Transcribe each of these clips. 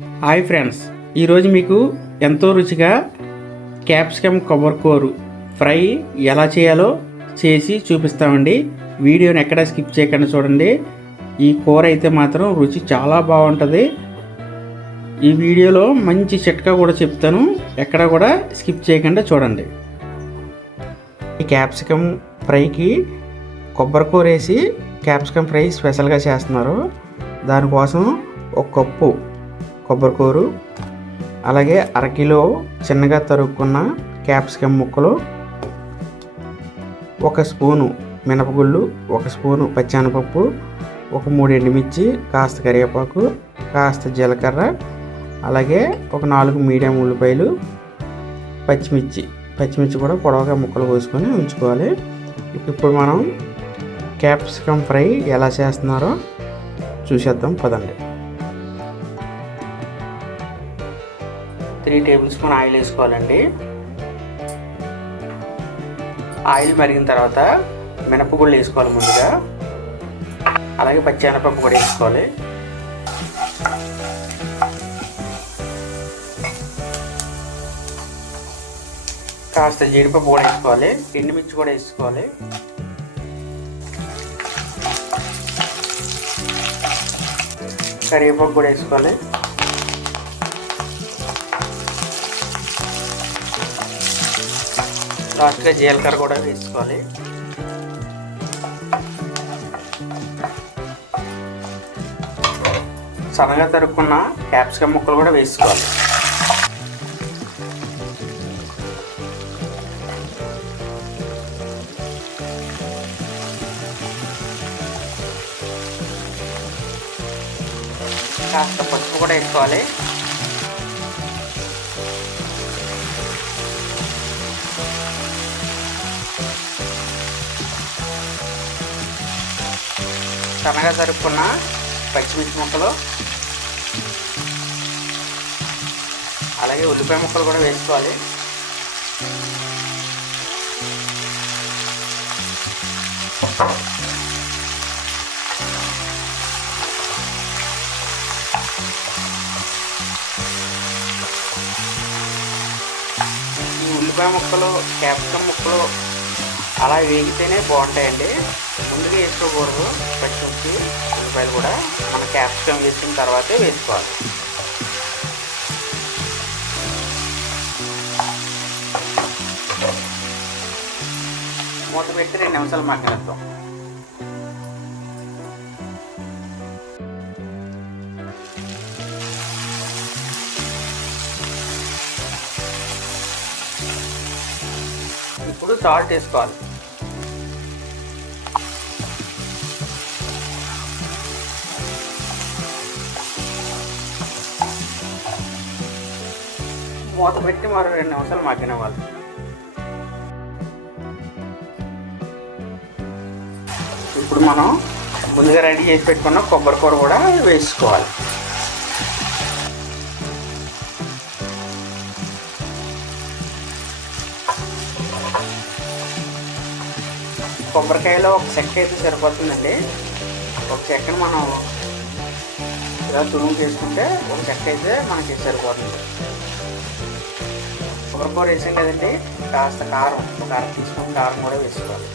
Hi friends ఈరోజు మీకు ఎంతో రుచిగా క్యాప్సికమ్ కొబ్బరికూరు ఫ్రై ఎలా చేయాలో చేసి చూపిస్తామండి. వీడియోని ఎక్కడ స్కిప్ చేయకుండా చూడండి. ఈ కూర అయితే మాత్రం రుచి చాలా బాగుంటుంది. ఈ వీడియోలో మంచి చిట్కా కూడా చెప్తాను. ఎక్కడ కూడా స్కిప్ చేయకుండా చూడండి. ఈ క్యాప్సికమ్ ఫ్రైకి కొబ్బరికూర వేసి క్యాప్సికమ్ ఫ్రై స్పెషల్గా చేస్తున్నారు. దానికోసం ఒక కప్పు కొబ్బరికూరు అలాగే అరకిలో చిన్నగా తరుక్కున్న క్యాప్సికమ్ ముక్కలు ఒక స్పూను మినపగుళ్ళు ఒక స్పూను పచ్చెనపప్పు ఒక మూడు ఎండుమిర్చి కాస్త కరివేపాకు కాస్త జీలకర్ర అలాగే ఒక నాలుగు మీడియం ఉల్లిపాయలు పచ్చిమిర్చి. పచ్చిమిర్చి కూడా పొడవగా ముక్కలు కోసుకొని ఉంచుకోవాలి. ఇప్పుడు మనం క్యాప్సికమ్ ఫ్రై ఎలా చేస్తున్నారో చూసేద్దాం పదండి. త్రీ టేబుల్ స్పూన్ ఆయిల్ వేసుకోవాలండి. ఆయిల్ మరిగిన తర్వాత మినపగుళ్ళు వేసుకోవాలి ముందుగా. అలాగే పచ్చిమినపప్పు కూడా వేసుకోవాలి. కాస్త జీడిపప్పు కూడా వేసుకోవాలి. ఎండుమిర్చి కూడా వేసుకోవాలి. కరివేపాకు కూడా వేసుకోవాలి. లాస్ట్గా జీలకర్ర కూడా వేసుకోవాలి. సన్నగా తరుక్కున్న క్యాప్సికమ్ ముక్కలు కూడా వేసుకోవాలి. కాస్త పసుపు కూడా వేసుకోవాలి. సన్నగా తరుక్కున్న పచ్చిమిర్చి ముక్కలు. అలాగే ఉల్లిపాయ ముక్కలు కూడా వేసుకోవాలి. ఈ ఉల్లిపాయ ముక్కలు క్యాప్సికమ్ ముక్కలు అలా వేగితేనే బాగుంటాయండి. ముందుగా వేసుకోకూడదు. పచ్చిమిర్చి ఉల్లిపాయలు కూడా మన క్యాప్సికమ్ వేసిన తర్వాతే వేసుకోవాలి. మూత పెట్టి రెండు నిమిషాలు మగ్గనిద్దాం. ఇప్పుడు సాల్ట్ వేసుకోవాలి. మూత పెట్టి మరో రెండు నిమిషాలు మగ్గనివ్వాలి. ఇప్పుడు మనం ముందుగా రెడీ చేసి పెట్టుకున్న కొబ్బరి కూర కూడా వేసుకోవాలి. కొబ్బరికాయలో ఒక చెక్క అయితే సరిపోతుందండి. ఒక చెక్కను మనం ఇలా తురుము చేసుకుంటే ఒక చెక్క అయితే మనకి సరిపోతుంది. కొబ్బరికూర వేసాం కదండి కాస్త కారం ఒక అర తీసుకుని కారం కూడా వేసుకోవాలి.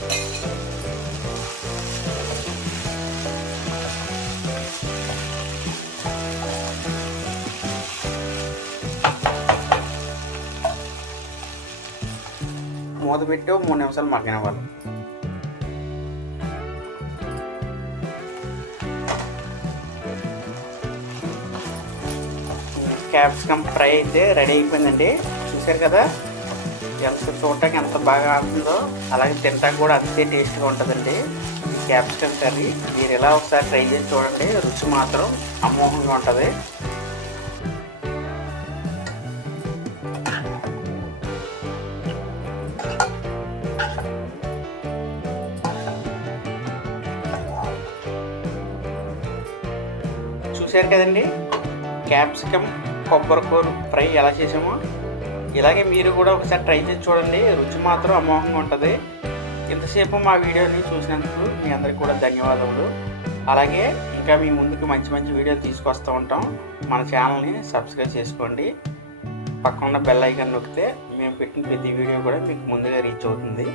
మూత పెట్టి మూడు నిమిషాలు మగ్గనివ్వాలి. క్యాప్సికమ్ ఫ్రై అయితే రెడీ అయిపోయిందండి. చూసారు కదా? ఎంత చూడటానికి ఎంత బాగా ఆడుతుందో అలాగే తినటానికి కూడా అంతే టేస్ట్గా ఉంటుందండి క్యాప్సికమ్ కర్రీ. మీరు ఎలా ఒకసారి ట్రై చేసి చూడండి రుచి మాత్రం అమోఘంగా ఉంటుంది. చూశారు కదండి? క్యాప్సికమ్ కొబ్బరికూర ఫ్రై ఎలా చేసామో. ఇలాగే మీరు కూడా ఒకసారి ట్రై చేసి చూడండి. రుచి మాత్రం అమోఘంగా ఉంటుంది. ఇంతసేపు మా వీడియోని చూసినందుకు మీ అందరికి కూడా ధన్యవాదములు. అలాగే ఇంకా మీ ముందుకు మంచి మంచి వీడియోలు తీసుకొస్తూ ఉంటాం. మన ఛానల్ని సబ్స్క్రైబ్ చేసుకోండి. పక్కన బెల్ ఐకాన్ నొక్కితే మేము పెట్టిన ప్రతి వీడియో కూడా మీకు ముందుగా రీచ్ అవుతుంది.